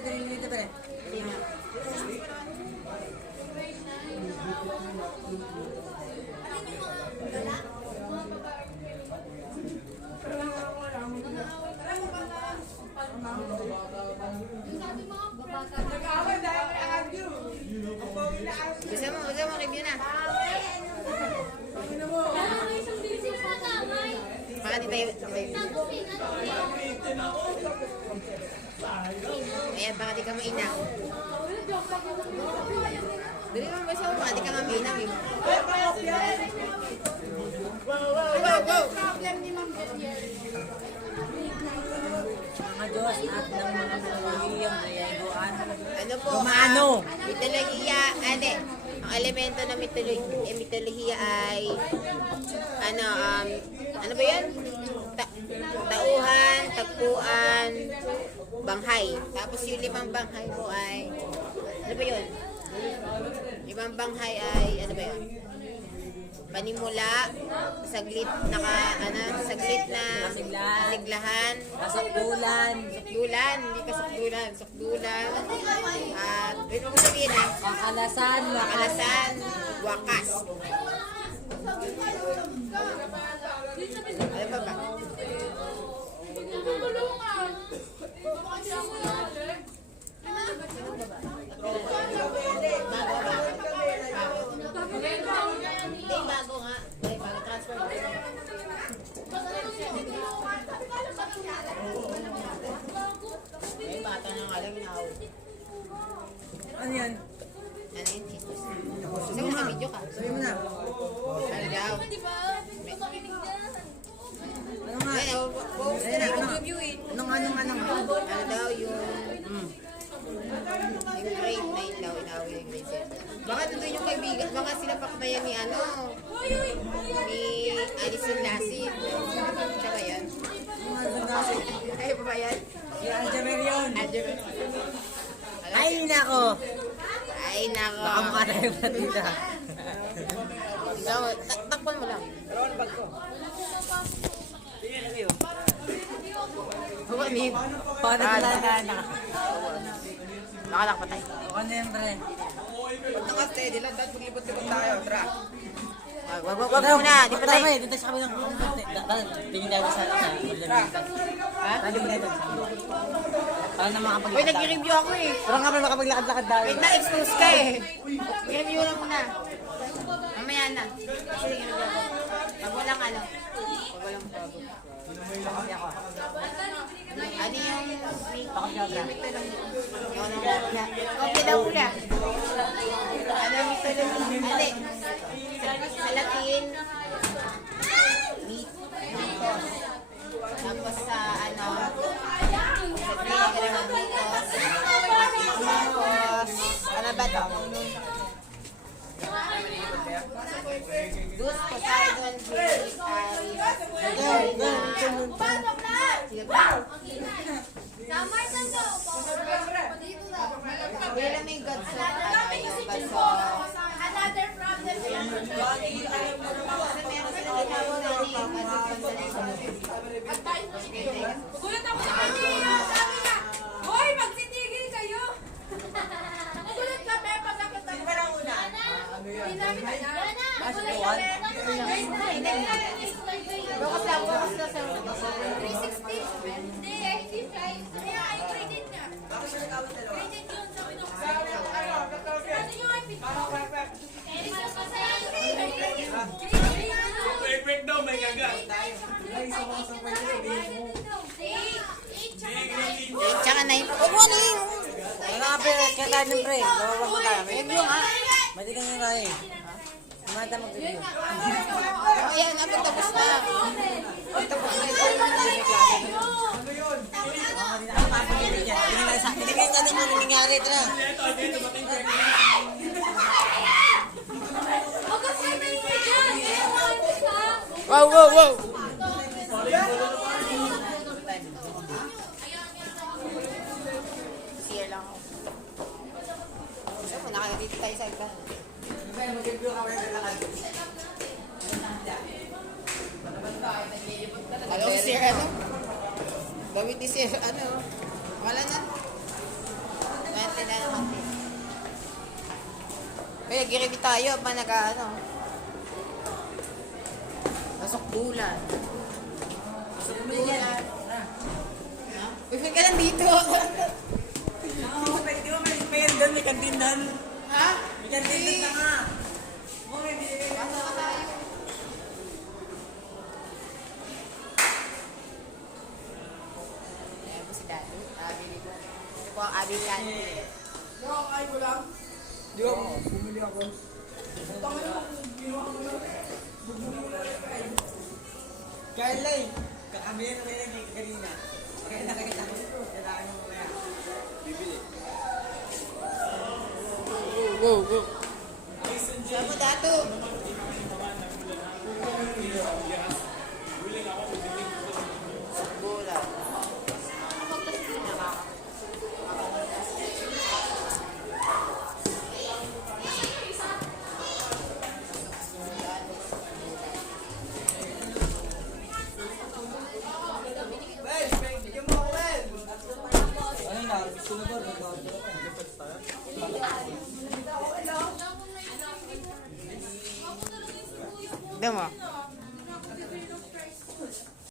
dito pre. Bisa mo, review na. Baka di tayo. Ayan, baka di ka mainam. Dali mo ba siya? Baka di ka nga mainam eh. Go! Mga Diyos at ng mga nalawiyang nayaguan. Ano po? Romano. Mitolohiya, ang elemento ng mitolohiya ay ano ba yan? Tauhan, tagpuan, banghay. Tapos yung limang banghay po ay ano ba yun? Limang banghay ay ano ba yun? Panimula, saglit na siglahan, Kasakdulan. sukdulan, at wait mo sabihin ha, Kakalasan. kakalasan, wakas. Ano ba ba? Hindi, bago nga. Ay, bago transfer. Ay, bata na nga lang na. Ano yan? Ano yun, chismis? Gusto mo na-video ka? Sabi mo na. Ano daw? Ano nga? Ay, Ayun na, ano? Anong? ano daw yung grade 9 daw, inawin yung grade 7. Baka doon yung kaibigan, baka sila pakmayan ni ni Alison Lasid. Siya ba yan? Mga sangasi. Ay, pa ba yan? Si Aljamer yun. Algebra. Ay, nako. Ay, nako. Baka mukha tayo patita. Ikaw, takpan mo lang. Pero ano bag ko? Tingnan na kayo. Huwag Paano talaga na? Nakalak pa tayo. Ano yan, pre? Pag naka-steady lang, dahil maglibot-libot tayo, tra. Wag muna, di pa tayo. Dito sa kami ng konti. Tingin tayo sa Ha? Tali mo dito. Para na Uy, makapaglakad. nag-review ako eh. Para nga pa makapaglakad-lakad tayo. Wait na, expose ka eh. I-review lang muna. Mamaya na. Sige, review ako. Pag walang ano. Pag walang bago. Kasi ako. Ano yung okay daw muna. Ano yung mitology? Ali. Sa Latin, mitos. Tapos sa ano, sa Greek, mitos. Tapos, ano ba to? Zeus, Poseidon, Greek, Wala may gods sa yung gods Another problem lang. kasi meron silang tinawag na ni Gulat ako sa kanya. Sabi niya, hoy, magsitigil kayo. Nagulat kami pag nakita ko. Parang una. Hindi namin alam. Nagulat kami. Bukas na sa 360. Hindi, hindi flying. Kaya ay graded na. Graded yun sa pinuksan. Ano yung ay pinuksan? Eric, yung masaya yung Perfect daw, may gagat. tsaka na yung huwag mo na yung Ano nga, pre? Kaya tayo ng pre. Bawag mo tayo. review nga. Mati ka nga tayo. Mata mag-review. Ayan, tapos na. Tapos na yung klase. Tinigay ka naman yung nangyari. Tara. Wow. Siya lang ako. Gusto mo, nakakirito tayo sa iba. Alam si Sir ano? Gawin ni Sir ano? Wala na. Wala naman din. Kaya giribi tayo pa nag-ano. Pasok bulan. Pasok bulan. Uy, ka lang dito. Di ba may doon, may kantin doon? Ha? May kantin doon na nga. Pasok ka tayo. Ayan po si Daddy. Abili ko. Ito po ang abili kanti. Di ba? Bumili ako. Carly, kakamili na rin kanina. Kaya nakakita ko. Kailangan mo mamaya. Bibili. Saan mo dato? Bulan. Ano na? Gusto mo ba? Demo.